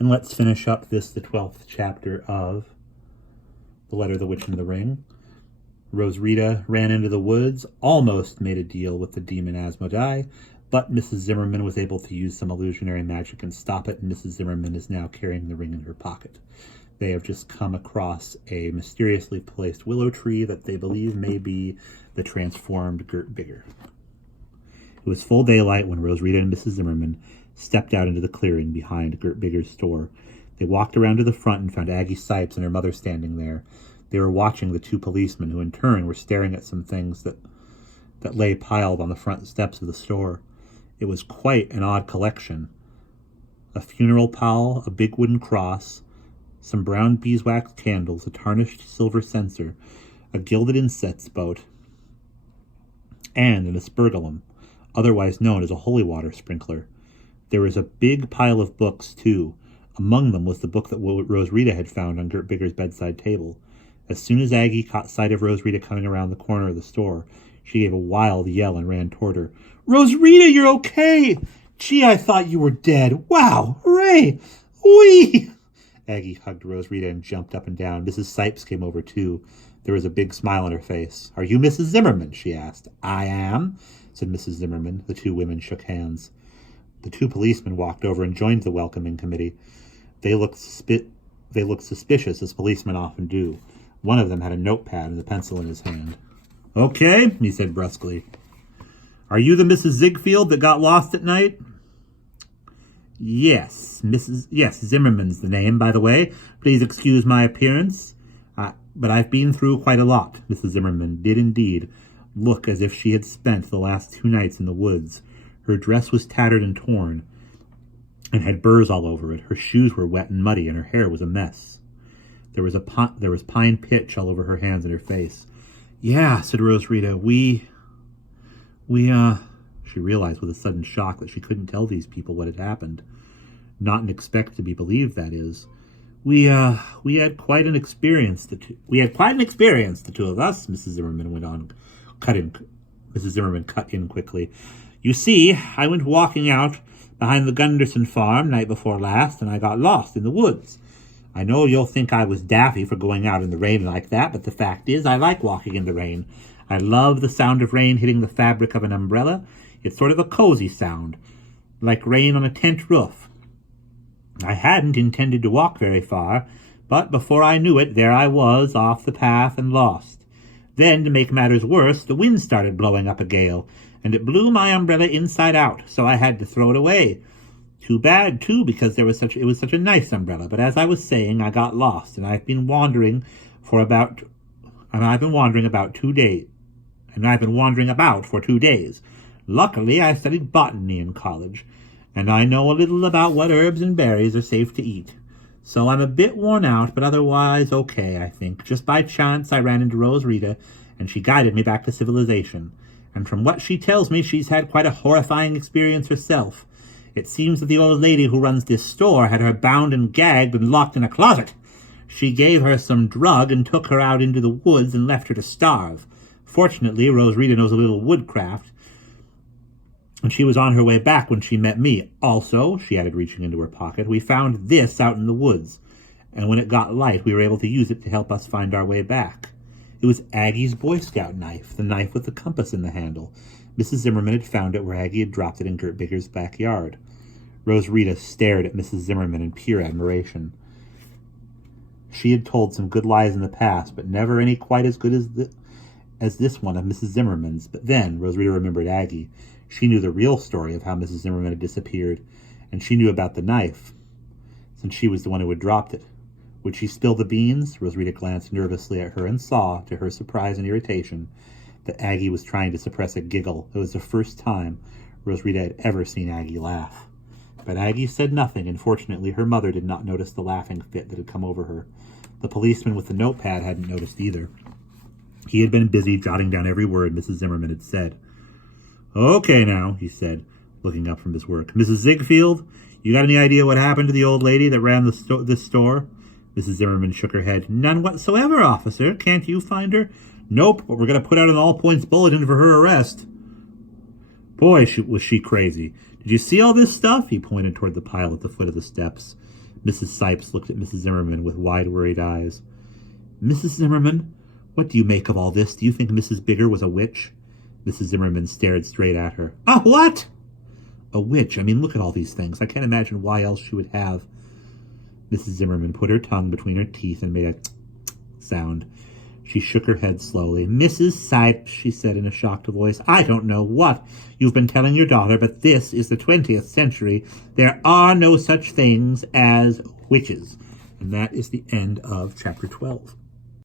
And let's finish up the 12th chapter of The Letter of the Witch and the Ring. Rosarita ran into the woods, almost made a deal with the demon Asmodai, but Mrs. Zimmerman was able to use some illusionary magic and stop it, and Mrs. Zimmerman is now carrying the ring in her pocket. They have just come across a mysteriously placed willow tree that they believe may be the transformed Gert Bigger. It was full daylight when Rosarita and Mrs. Zimmerman stepped out into the clearing behind Gert Bigger's store. They walked around to the front and found Aggie Sipes and her mother standing there. They were watching the two policemen, who in turn were staring at some things that lay piled on the front steps of the store. It was quite an odd collection. A funeral pall, a big wooden cross, some brown beeswax candles, a tarnished silver censer, a gilded incense boat, and an aspergillum, otherwise known as a holy water sprinkler. There was a big pile of books, too. Among them was the book that Rosarita had found on Gert Bigger's bedside table. As soon as Aggie caught sight of Rosarita coming around the corner of the store, she gave a wild yell and ran toward her. "Rosarita, you're okay! Gee, I thought you were dead! Wow! Hooray! Whee!" Aggie hugged Rosarita and jumped up and down. Mrs. Sipes came over, too. There was a big smile on her face. "Are you Mrs. Zimmerman?" she asked. "I am," said Mrs. Zimmerman. The two women shook hands. The two policemen walked over and joined the welcoming committee. They looked suspicious, as policemen often do. One of them had a notepad and a pencil in his hand. "Okay," he said brusquely. "Are you the Mrs. Ziegfeld that got lost at night?" Yes, Zimmerman's the name, by the way. Please excuse my appearance. But I've been through quite a lot." Mrs. Zimmerman did indeed look as if she had spent the last 2 nights in the woods. Her dress was tattered and torn, and had burrs all over it. Her shoes were wet and muddy, and her hair was a mess. There was pine pitch all over her hands and her face. "Yeah," said Rosarita, we She realized with a sudden shock that she couldn't tell these people what had happened. Not and expect to be believed, that is. We had quite an experience, the two of us," Mrs. Zimmerman went on, Mrs. Zimmerman cut in quickly. "You see, I went walking out behind the Gunderson farm night before last, and I got lost in the woods. I know you'll think I was daffy for going out in the rain like that, but the fact is I like walking in the rain. I love the sound of rain hitting the fabric of an umbrella. It's sort of a cozy sound, like rain on a tent roof. I hadn't intended to walk very far, but before I knew it, there I was, off the path and lost. Then, to make matters worse, the wind started blowing up a gale, and it blew my umbrella inside out, so I had to throw it away. Too bad, too, because it was such a nice umbrella. But as I was saying, I got lost, and I've been wandering about 2 days. Luckily, I studied botany in college, and I know a little about what herbs and berries are safe to eat. So I'm a bit worn out, but otherwise okay, I think. Just by chance, I ran into Rosarita, and she guided me back to civilization. And from what she tells me, she's had quite a horrifying experience herself. It seems that the old lady who runs this store had her bound and gagged and locked in a closet. She gave her some drug and took her out into the woods and left her to starve. Fortunately, Rosarita knows a little woodcraft, and she was on her way back when she met me. Also," she added, reaching into her pocket, "we found this out in the woods, and when it got light, we were able to use it to help us find our way back." It was Aggie's Boy Scout knife, the knife with the compass in the handle. Mrs. Zimmerman had found it where Aggie had dropped it in Gert Bigger's backyard. Rosarita stared at Mrs. Zimmerman in pure admiration. She had told some good lies in the past, but never any quite as good as this one of Mrs. Zimmerman's. But then Rosarita remembered Aggie. She knew the real story of how Mrs. Zimmerman had disappeared, and she knew about the knife, since she was the one who had dropped it. Would she spill the beans? Rosarita glanced nervously at her and saw, to her surprise and irritation, that Aggie was trying to suppress a giggle. It was the first time Rosarita had ever seen Aggie laugh. But Aggie said nothing, and fortunately her mother did not notice the laughing fit that had come over her. The policeman with the notepad hadn't noticed either. He had been busy jotting down every word Mrs. Zimmerman had said. "Okay now," he said, looking up from his work. "Mrs. Ziegfeld, you got any idea what happened to the old lady that ran this store?" Mrs. Zimmerman shook her head. "None whatsoever, officer. Can't you find her?" "Nope, but we're going to put out an all-points bulletin for her arrest." Boy, was she crazy. "Did you see all this stuff?" He pointed toward the pile at the foot of the steps. Mrs. Sipes looked at Mrs. Zimmerman with wide, worried eyes. Mrs. Zimmerman, what do you make of all this? Do you think Mrs. Bigger was a witch? Mrs. Zimmerman stared straight at her. A what? A witch. I mean, look at all these things. I can't imagine why else she would have. Mrs. Zimmerman put her tongue between her teeth and made a sound. She shook her head slowly. Mrs. Sipes, she said in a shocked voice, I don't know what you've been telling your daughter, but this is the 20th century. There are no such things as witches. And that is the end of chapter 12.